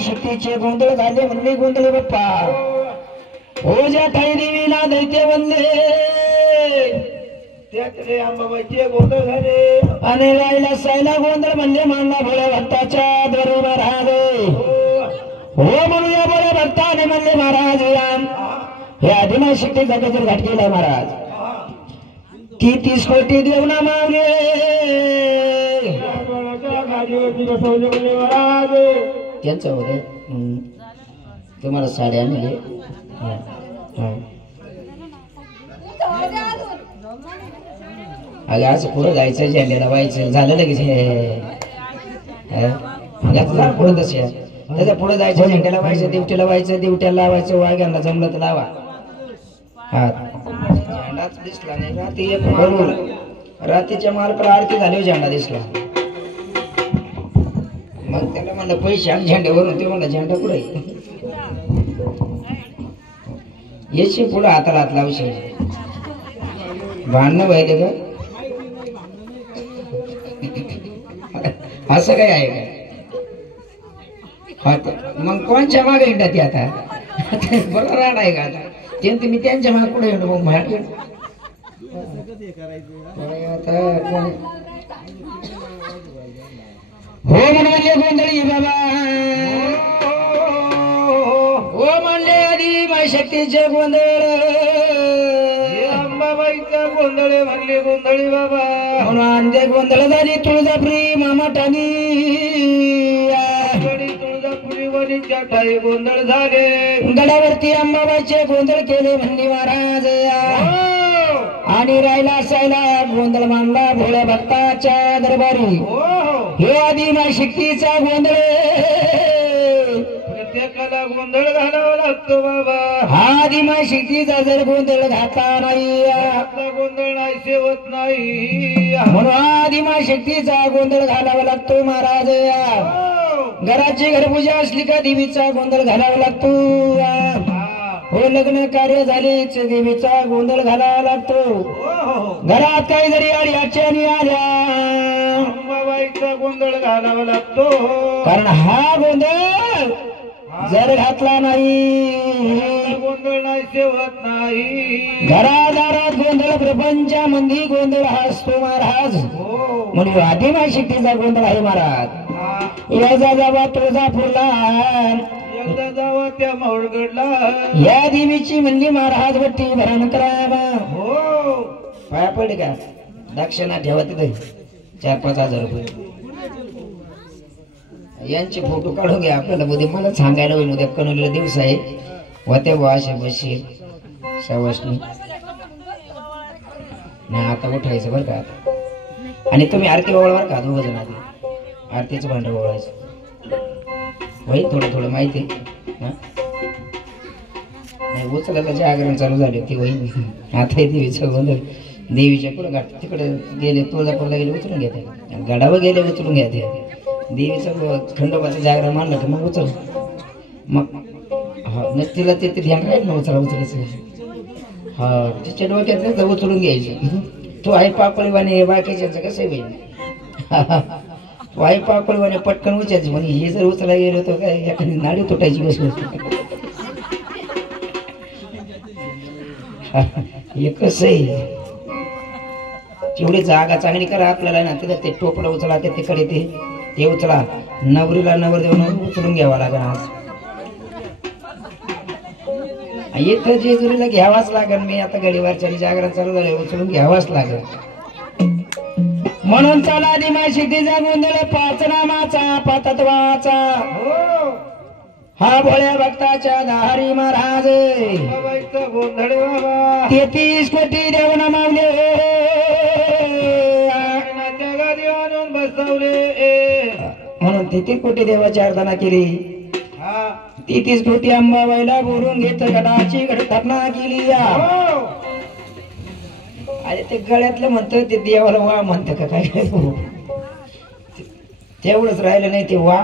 शक्तीचे गोंधळ झाले म्हणले गोंधळ बाप्पा हो ज्या ठाई देवीला दैत्य बनले त्यातले अंबाबाईचे गोंधळ झाले आणि राहिला सायला गोंधळ म्हणजे मानला भोळ्या भक्ताच्या दरबार महाराज हो म्हणूया भोळ्या भक्ताने म्हणले महाराज राम हे आदिमा शक्तीचा गजर घाट केला महाराज 30 कोटी देवना मागले त्यांचं होते तुम्हाला साड्या आणले अगं असं पुढं जायचं झेंड्याला व्हायचं झालं लगेच पुढं तसे त्याच्या पुढे जायचं, झेंड्याला व्हायचं, दिवटीला व्हायचं, दिवट्याला लावायचं, वाघ्यांना जमलं तर लावा. हा झेंडाच दिसला नाही. रात्री एक रात्रीच्या मालकाला आरती झाली, झेंडा दिसला. मग त्याला म्हणलं पैसे आण झेंड्यावरून. ते म्हणलं झेंडा कुठे याची पुढं हाताला हात लावशी. भांडणं व्हायले का असं काय आहे का? मग कोणच्या मागे हिंडा ती आता बरं राड आहे का आता ते तुम्ही त्यांच्या मागे कुठे हिंडू मग आता हो म्हणले गोंधळी बाबा हो म्हणले आधी माय शक्तीचे गोंधळ अंबाबाईचा गोंधळे म्हणले गोंधळी बाबा म्हणून अंधे गोंधळ झाली तुळजापुरी मामाटानी तुळजापुरी वरीच्या ठाई गोंधळ झाले गडावरती अंबाबाईचे गोंधळ केले म्हणली महाराज आणि राहिला असायला गोंधळ मांडला भोळ्या भक्ताच्या दरबारी हे आधी माय शक्तीचा गोंधळ प्रत्येकाला गोंधळ घालावा लागतो बाबा. हा आधी माय शक्तीचा जर गोंधळ घातला नाही गोंधळ नाही सेवत नाही म्हणून आधी माय शक्तीचा गोंधळ घालावा लागतो महाराज. घराची घरपूजा असली का देवीचा गोंधळ घालावा लागतो. हो लग्न कार्य झालीच देवीचा गोंधळ घालावा लागतो. घरात काही जरी आली अडचणी आल्या अंबाबाईचा गोंधळ घालावा लागतो. कारण हा गोंधळ जर घातला नाही गोंधळ नाही सेवत नाही. घरादारात गोंधळ प्रपंचामध्ये गोंधळ असतो महाराज. म्हणून आधी माय शक्तीचा गोंधळ आहे महाराज. याचा जावा तुळजापूरला जावा त्या माऊळगडला या देवीची म्हणली महाराज वट्टी भरण करावा. हो पाया पडले का दक्षिणा ठेवा तिथे 4-5 हजार रुपये. यांचे फोटो काढून घ्या आपल्याला मध्ये मला सांगायला होईल. उद्या कणवलेला दिवस आहे होते असे बशीर सवासनी नाही आता उठायचं बरं का आता. आणि तुम्ही आरती ओवळ बरं का 2 जण आधी आरतीचं भांडं ओवळायचं होईल. थोडं थोडं माहिती नाही उचलायला जागरण चालू झाले ती होईल. आता देवीचं गोंधळ देवीच्या पुढे गाठ तिकडे गेले तुळजापूरला गेले उचलून घेते गडावर गेले उचलून घेते. देवीचं खंडोबाचं जागरण मानलं तर मग उचल मग हा तिला ते ध्यान राहील ना उचला उचलायचं. हा तिच्या डोक्यात तर उचलून घ्यायचं. तो आहे पापळीवाने बाकीच्याचं कसं आहे बाई तो आहे पापळीवाने पटकन उचायचं म्हणजे हे जर उचला गेलो तर काय एखादी नाडी तुटायची गोष्ट हे कसं आहे. तेवढी जागा चांगली करा आपल्याला ना तिथं ते टोपलं उचला ते तिकडे ते उचला नवरीला नवरदेव उचलून घ्यावा लागेल. आज इथं जेजुरीला घ्यावाच लागेल. मी आता गडीवरच्या जागरण चालू झाले उचलून घ्यावाच लागेल. म्हणून चला आधी माय शक्तीचा गोंधळ 5 नामाचा पातत्वाचा हा भोळ्या भक्ताच्या दारी महाराज गोंधळ 33 कोटी देव नमावले बसवले म्हणून 33 कोटी देवाची आराधना केली. 33 कोटी अंबाबाईला बोलून घेत गडाची घटस्थापना केली. अरे ते गळ्यातलं म्हणतं ते देवाला वा म्हणतं का काय तेवढंच राहिलं नाही. ते वा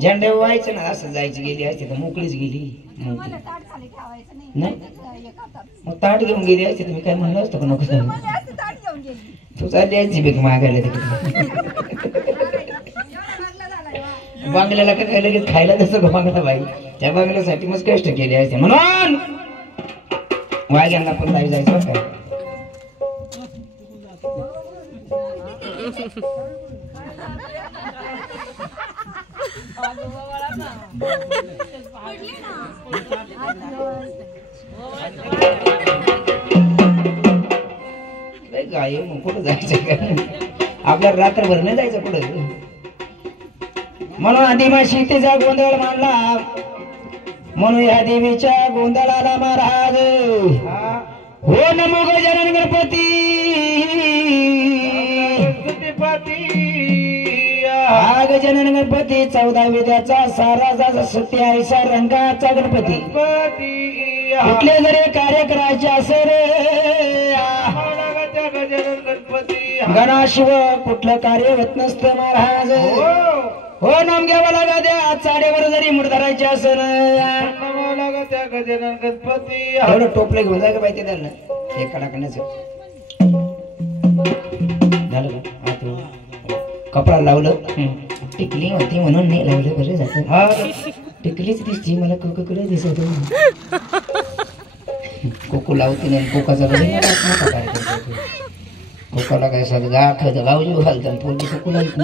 झेंडा व्हायचं ना असं जायची गेली असते तर मोकळीच गेली नाही. मग ताट घेऊन गेली असते तुम्ही काय म्हणलं असतं का नको तू चालली यायची बेक मागायला तिकडे बांगल्याला काय लगेच खायला तसं बांगला बाई त्या बांगल्यासाठी मग कष्ट केले असते म्हणून वाघ्यांना पण लाईव्ह जायचं काय. गाय मग कुठं जायचं आपल्याला रात्रभर नाही जायचं कुठं. म्हणून आधी माय शक्तीचा गोंधळ मांडला. म्हणून या देवीच्या गोंधळाला महाराज हो नमो गजानन गणपती गजानन गणपती 14 विद्याचा सारा सत्य ऐसा रंगाचा गणपती कुठले जरी कार्य करायचे असेल गजानन गणपती गणाशिवाय कुठलं कार्य होत नसतं महाराज हो नाम घ्यावं लागा द्या चाडेवर जरी मुठ धरायचे असेल त्या गजानन गणपती एवढं टोपलं घेऊन जाय का पाहिजे त्याला हे कडाकण्याचं झालं का आता कपडा लावलं टिकली होती म्हणून नाही लावलं बरं जातं टिकलीच दिसती मला कोकडे दिसत कोको लावते नाही कोकाचा कोकाला काय साधं गावजी घालतात पोरगी कोको लावत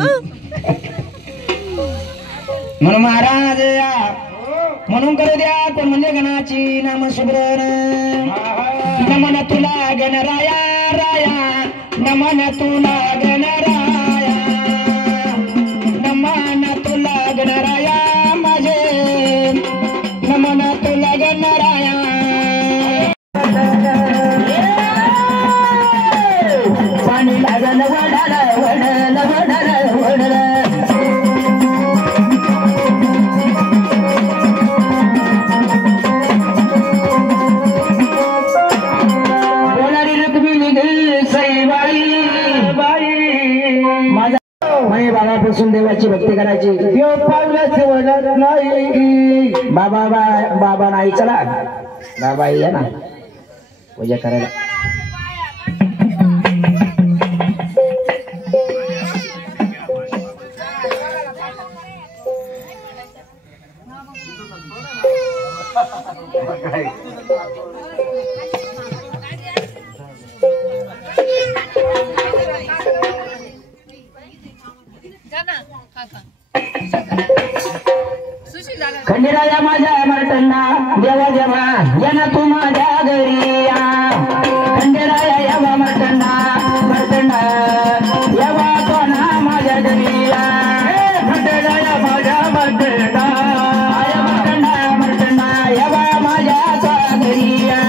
म्हणून महाराज म्हणून करू द्या कोण म्हणजे गणाची नाम सुब्रण नमन तुला गणराया राया नमन तुला गणराया नमन तुला गणराया माझे नमन तुला गणराया पाणी लागल वडाला वडल वडल वडल बाबापासून देवाची भक्ती करायची देव पावल्याचे वडत नाही बाबा नाही चला बाबा या ना पूजा करायला खंडेराया माझ्या मर्टंना देवा देवा यांना तू माझ्या घरी या खंडेराया यावा मर्टंना यावा कोणा माझ्या घरी या खंडेराया माझ्या मर्टंना यावा माझ्या घरी या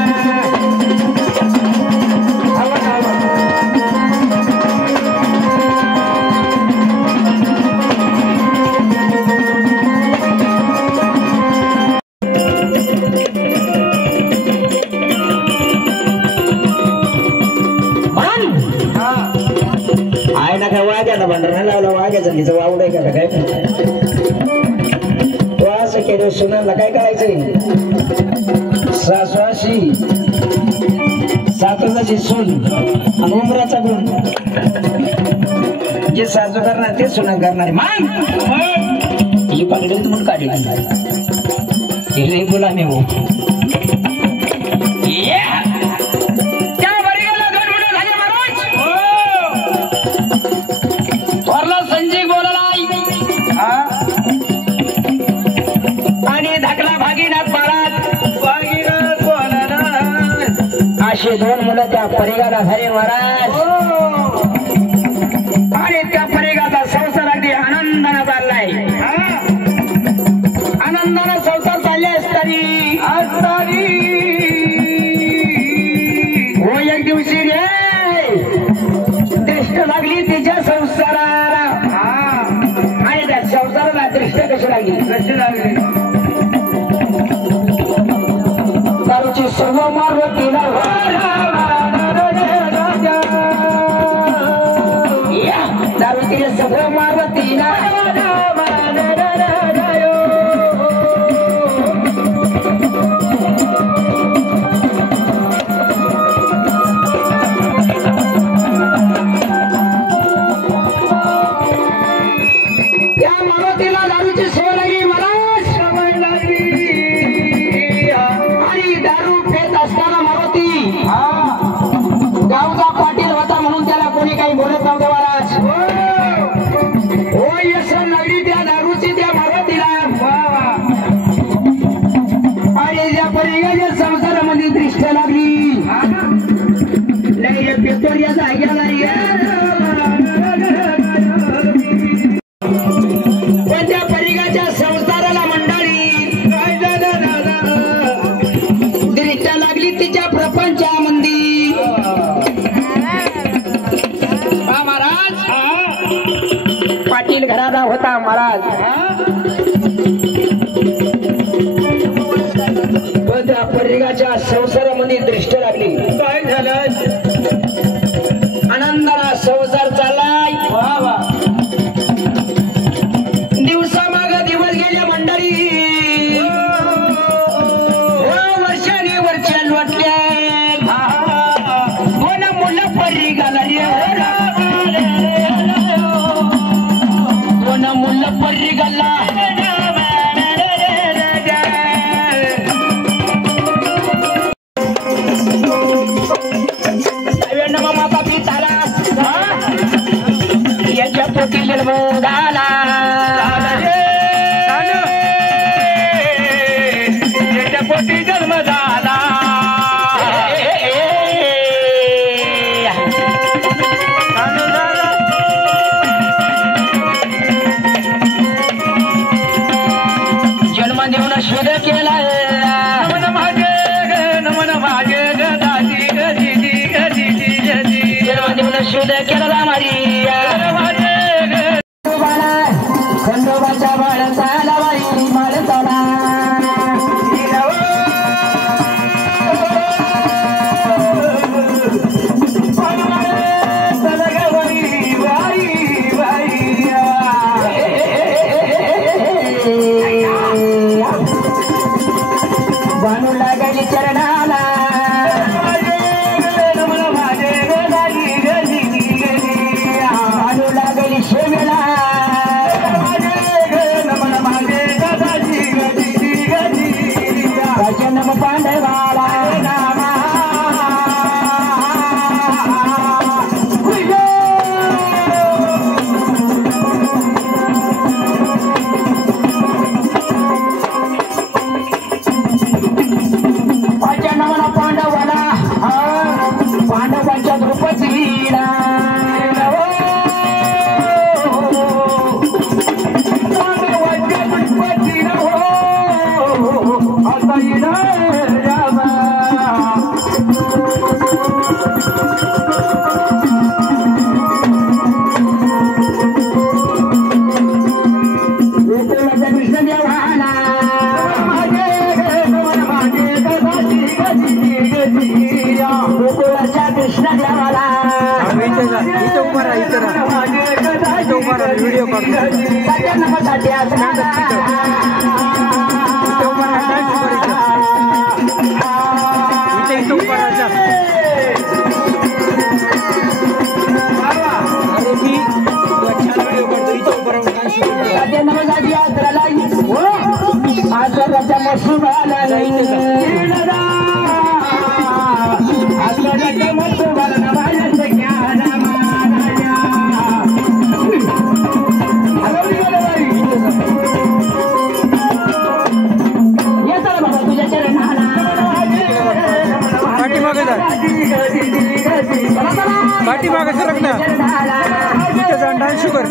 वाघ्याला भांडण लावला वाघ्याचा तिचं वावड आहे का काय तो असं केलं सुनाला काय करायचंय सासवाशी सातोजाची सून आणि उमराचा गुण जे साजू करणार ते सुना करणार मान ही पगडी म्हणून काढली हे गुलामी हो अशी दोन मुलं त्या परिगाला झाले महाराज आणि त्या परिगाचा संसार अगदी आनंदाने चाललाय आनंदाने संसार चालले असतानी हो एक दिवशी रे दृष्ट लागली तिच्या संसाराला आणि त्या संसाराला दृष्ट कशी लागली दारूची सर्व मार्वतीला दारूची सर्व मार्वतीला त्या मारुतीला दारूची सवय लागली मला सवय लागली आणि दारू पेत असताना मारुती गावचा पाटील होता म्हणून त्याला कोणी काही बोलत नव्हतं महाराज हो यशवंत लागली त्या दारूची त्या मारुतीला आणि त्या परिगाच्या संसारामध्ये दृष्ट लागली नाही पिस्तोरियाचा ऐकला नाही भरता महाराज पण त्या पर्रिगाच्या संसारामध्ये दृष्ट लागली. काय झालं? आनंदाला संसार चाललाय. वा वा. दिवसामाग दिवस गेल्या मंडळी वर्षाने वर्षा लोटल्या. हो ना मुलं पर्रिगाला हो ना मुलं पर्रिगाला माता पिताला याच्या पोटी जन्म झाला. याच्या पोटी जन्म झाला. जन्म देऊन शोध केला. नमन माझे गदाजी गदी गदी जन्म देऊन शोध केला. मारिया खंडोबाच्या बाळाला बाई माळताला. बाणू लागली चरणाला. बाणू लागली शेवेला. जन्म पांडवाला जन्म पांडवाला पांडवांच्या द्रौपदीला. कृष्ण देवाला गोकुळाच्या कृष्ण देवाला व्हिडिओ जन्मासाठी जन्मासाठी यात्राला आजच्या मसुबाला आजच्या मसुबाला माझ्या ज्ञान येतात बाबा तुझ्या चरणाला. पाठीमागे सरक ना. इथे जाऊन डान्स कर.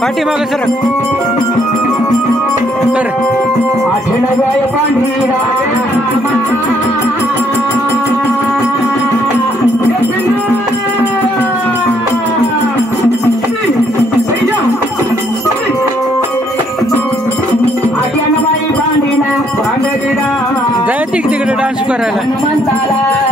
पाठीमागे सरक कर. आठवण पांढरीला जाय तिकडे डान्स करायला. हनुमंताला